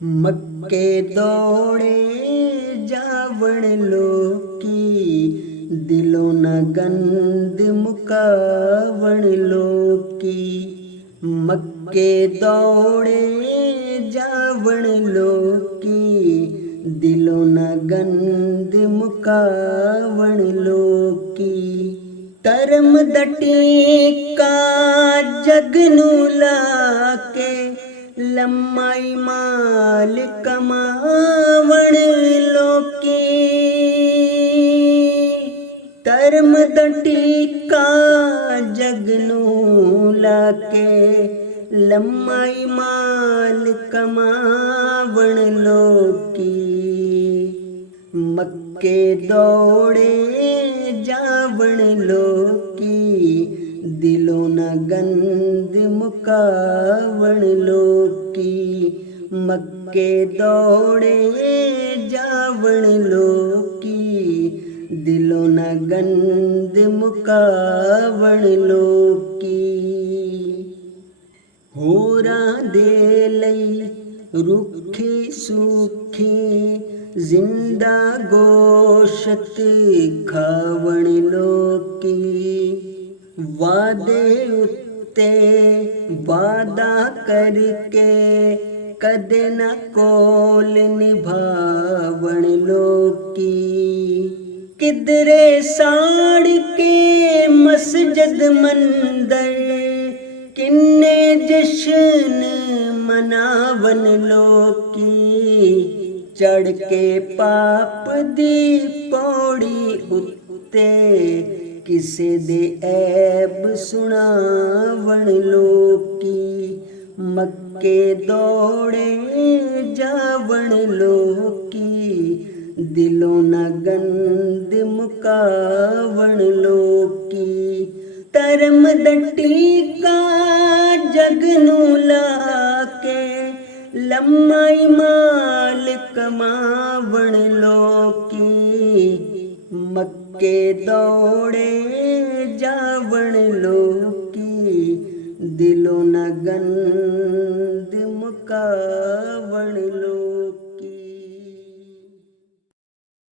मक्के दौड़े जावण लोकी, दिलों न गंद मुकावण लोकी। मक्के दौड़े जावण लोकी, दिलों न गंद मुकावण लोकी। धर्म दटी का जगनू लाके, लम्माई माल कमावण लोकी। धर्म दटी का जगनू लाके, लम्माई माल कमावण लोकी। मक्के दौड़े जावण लोकी, दिलों न गंद मुकावण लोकी। मक्के दौड़े जावण लोकी, दिलों न गंद मुकावण लोकी। होरां दे लई रुखी सूखी, जिंदा गोशत खावण लोकी। वादे उत्ते वादा करके, कदे न कोल निभावण लोकी। किधरे साड़ के मस्जिद मंदिर, किन्ने जश्न मनावन लोकी। चढ़ के पाप दी पौड़ी उत्ते, किसे दे ऐब सुनावण लोकी। मक्के दौड़े जावण लोकी, दिलों न गंद मुकावण लोकी। धर्म दटी का जगनू लाके, लम्माई माल कमावण लोकी। मक्के दौड़े जावण लोकी, दिलों न गंद मुकावण